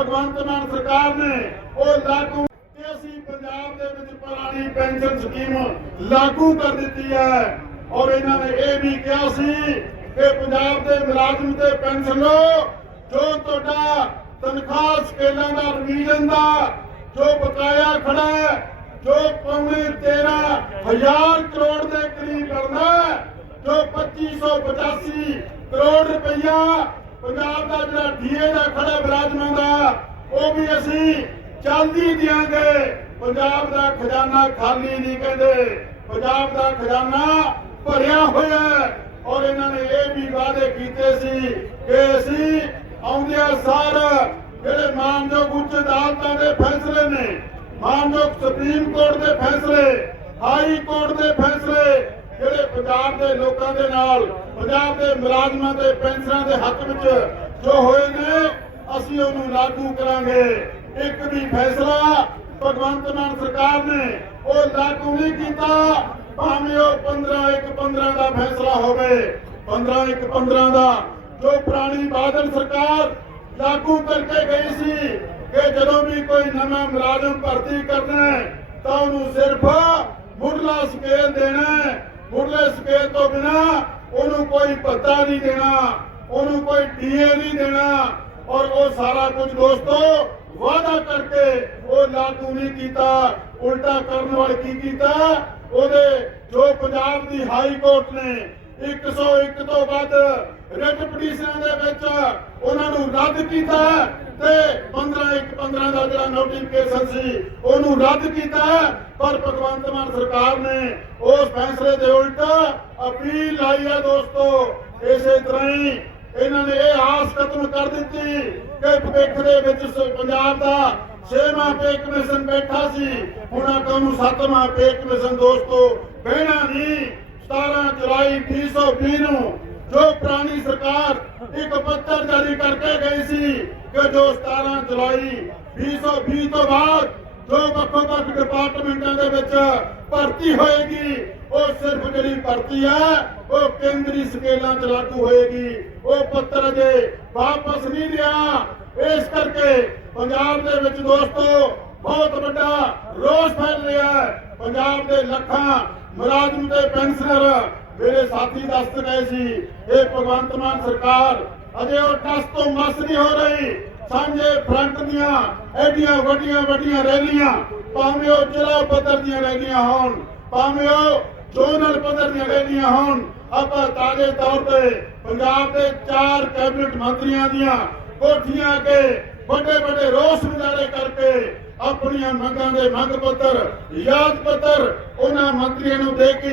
ਭਗਵੰਤ ਮਾਨ ਸਰਕਾਰ ਨੇ ਉਹ ਲਾਗੂ ਕਿ ਅਸੀਂ ਪੰਜਾਬ ਦੇ ਵਿੱਚ ਪੁਰਾਣੀ ਪੈਨਸ਼ਨ ਸਕੀਮ ਲਾਗੂ ਕਰ ਦਿੱਤੀ ਹੈ। ਔਰ ਇਹਨਾਂ ਨੇ ਇਹ ਵੀ ਕਿਹਾ ਸੀ ਕਿ ਪੰਜਾਬ ਦੇ ਮੁਲਾਜ਼ਮ ਤੇ ਪੈਨਸ਼ਨ ਲਓ ਜੋ ਤੁਹਾਡਾ ਤਨਖਾਹ ਸਕੇਲਾਂ ਦਾ ਰਿਵੀਜ਼ਨ ਦਾ ਜੋ ਬਕਾਇਆ ਖੜਾ ਹੈ ਜੋ ਪੌਣੇ 13 ਹਜ਼ਾਰ ਕਰੋੜ ਦੇ ਕਰੀਬ ਕਰਨਾ ਹੈ, ਜੋ 2585 ਕਰੋੜ ਰੁਪਈਆ ਪੰਜਾਬ ਦਾ ਜਿਹੜਾ ਡੀਏ ਦਾ ਖੜਾ ਮੁਲਾਜ਼ਮਾਂ ਦਾ ਉਹ ਵੀ ਅਸੀਂ ਜਲਦੀ ਦਿਆਂਗੇ। ਪੰਜਾਬ ਦਾ ਖਜ਼ਾਨਾ ਖਾਲੀ ਨਹੀਂ ਕਹਿੰਦੇ। ਪੰਜਾਬ ਦਾ ਖਜ਼ਾਨਾ ਭਰਿਆ ਹੋਇਆ ਔਰ ਇਹਨਾਂ ਨੇ ਇਹ ਵੀ ਵਾਅਦੇ ਕੀਤੇ ਸੀ ਕਿ ਅਸੀਂ ਆਉਂਦਿਆਂ ਸਾਰ ਜਿਹੜੇ ਮਾਨਯੋਗ ਉੱਚ ਅਦਾਲਤਾਂ ਦੇ ਫੈਸਲੇ ਨੇ, ਮਾਨਯੋਗ ਸੁਪਰੀਮ ਕੋਰਟ ਦੇ ਫੈਸਲੇ, ਹਾਈ ਕੋਰਟ ਦੇ ਫੈਸਲੇ ਜਿਹੜੇ ਪੰਜਾਬ ਦੇ ਲੋਕਾਂ ਦੇ ਨਾਲ, ਪੰਜਾਬ ਦੇ ਮੁਲਾਜ਼ਮਾਂ ਦੇ ਪੈਨਸ਼ਨਾਂ ਦੇ ਹੱਕ ਵਿੱਚ ਜੋ ਹੋਏ ਨੇ, ਅਸੀਂ ਉਹਨੂੰ ਲਾਗੂ ਕਰਾਂਗੇ। ਇੱਕ ਵੀ ਫੈਸਲਾ ਭਗਵੰਤ ਮਾਨ ਸਰਕਾਰ ਨੇ ਉਹ ਲਾਗੂ ਨਹੀਂ ਕੀਤਾ, ਭਾਵੇਂ ਉਹ 15 ਇੱਕ 15 ਦਾ ਫੈਸਲਾ ਹੋਵੇ। 15 ਇੱਕ 15 ਦਾ ਜੋ ਪੁਰਾਣੀ ਬਾਦਲ ਸਰਕਾਰ ਲਾਗੂ ਕਰਕੇ ਗਈ ਸੀ ਕਿ ਜਦੋਂ ਵੀ ਕੋਈ ਨਵਾਂ ਮੁਲਾਜ਼ਮ ਭਰਤੀ ਕਰਨਾ ਤਾਂ ਉਹਨੂੰ ਸਿਰਫ ਮੁੱਢਲਾ ਸਕੇਲ ਦੇਣਾ ਹੈ ਮੁੱਢਲੇ ਤੋਂ ਬਿਨਾ ਉਹਨੂੰ ਕੋਈ ਭੱਤਾ ਨਹੀਂ ਦੇਣਾ, ਉਹਨੂੰ ਕੋਈ ਡੀਏ ਨਹੀਂ ਦੇਣਾ ਔਰ ਉਹ ਸਾਰਾ ਕੁਝ ਦੋਸਤੋ ਵਾਅਦਾ ਕਰਕੇ ਉਹ ਲਾਗੂ ਨਹੀਂ ਕੀਤਾ, ਉਲਟਾ ਕਰਨ ਵਾਲੇ ਕੀ ਕੀਤਾ? ਉਹਦੇ ਜੋ ਪੰਜਾਬ ਦੀ ਹਾਈ ਕੋਰਟ ਨੇ 101 ਤੋਂ ਵੱਧ ਰਿਟ ਪਟੀਸ਼ਨਾਂ ਦੇ ਵਿੱਚ ਉਹਨਾਂ ਨੂੰ ਰੱਦ ਕੀਤਾ। ਤੇ 15 ਇੱਕ 15 ਦਾ ਜਿਹੜਾ ਨੋਟੀਫਿਕੇਸ਼ਨ ਸੀ, ਉਹਨੂੰ ਰੱਦ ਕੀਤਾ ਪਰ ਭਗਵੰਤ ਮਾਨ ਸਰਕਾਰ ਨੇ ਉਸ ਫੈਸਲੇ ਦੇ ਉਲਟ ਅਪੀਲ ਲਾਈ ਹੈ ਦੋਸਤੋ। ਇਸੇ ਤਰ੍ਹਾਂ ਹੀ ਇਹਨਾਂ ਨੇ ਇਹ ਆਸ ਖਤਮ ਕਰ ਦਿੱਤੀ ਕਿ ਭਵਿੱਖ ਦੇ ਵਿੱਚ ਪੰਜਾਬ ਦਾ ਛੇਵਾਂ ਪੇ ਕਮਿਸ਼ਨ ਬੈਠਾ ਸੀ। ਹੁਣ ਆਪਾਂ ਨੂੰ ਸੱਤਵਾਂ ਪੇ ਕਮਿਸ਼ਨ ਦੋਸਤੋ ਬਹਿਣਾ ਨਹੀਂ। 17 ਜੁਲਾਈ 2020 ਨੂੰ ਜੋ ਪੁਰਾਣੀ ਸਰਕਾਰ ਇੱਕ ਪੱਤਰ ਜਾਰੀ ਕਰਕੇ ਗਈ ਸੀ ਕਿ ਜੋ 17 ਜੁਲਾਈ 2020 ਤੋਂ ਬਾਅਦ ਜੋ ਵੱਖੋ ਵੱਖ ਡਿਪਾਰਟਮੈਂਟਾਂ ਦੇ ਵਿੱਚ ਭਰਤੀ ਹੋਏਗੀ, ਉਹ ਸਿਰਫ ਜਿਹੜੀ ਭਰਤੀ ਹੈ, ਉਹ ਕੇਂਦਰੀ ਸਕੇਲਾਂ 'ਚ ਲਾਗੂ ਹੋਏਗੀ। ਉਹ ਪੱਤਰ ਅਜੇ ਵਾਪਸ ਨਹੀਂ ਲਿਆ। ਇਸ ਕਰਕੇ ਪੰਜਾਬ ਦੇ ਵਿੱਚ ਦੋਸਤੋ, ਬਹੁਤ ਵੱਡਾ ਰੋਸ ਫੈਲ ਰਿਹਾ ਹੈ। ਪੰਜਾਬ ਦੇ ਲੱਖਾਂ ਮੁਲਾਜ਼ਮ ਤੇ ਪੈਨਸ਼ਨਰ ਮੇਰੇ ਸਾਥੀ ਦੱਸ ਗਏ ਸੀ, ਇਹ ਭਗਵੰਤ ਮਾਨ ਸਰਕਾਰ ਅਜੇ ਉਹ ਟਸ ਤੋਂ ਮਸ ਨਹੀਂ ਹੋ ਰਹੀ। ਸਾਂਝੇ ਫਰੰਟ ਦੀਆਂ ਐਡੀਆਂ ਵੱਡੀਆਂ ਵੱਡੀਆਂ ਰੈਲੀਆਂ, ਭਾਵੇਂ ਉਹ ਜ਼ਿਲ੍ਹਾ ਪੱਧਰ ਦੀਆਂ ਰੈਲੀਆਂ ਹੋਣ, ਭਾਵੇਂ ਉਹ ਜ਼ੋਨਲ ਪੱਧਰ ਦੀਆਂ ਰੈਲੀਆਂ ਹੋਣ, ਆਪਾਂ ਤਾਜ਼ੇ ਤੌਰ ਤੇ ਪੰਜਾਬ ਦੇ ਚਾਰ ਕੈਬਨਿਟ ਮੰਤਰੀਆਂ ਦੀਆਂ ਕੋਠੀਆਂ ਕੇ ਵੱਡੇ ਵੱਡੇ ਰੋਸ ਮੁਜ਼ਾਹਰੇ ਕਰਕੇ ਆਪਣੀਆਂ ਮੰਗਾਂ ਦੇ ਮੰਗ ਪੱਤਰ, ਯਾਦ ਪੱਤਰ ਉਹਨਾਂ ਮੰਤਰੀਆਂ ਨੂੰ ਦੇ ਕੇ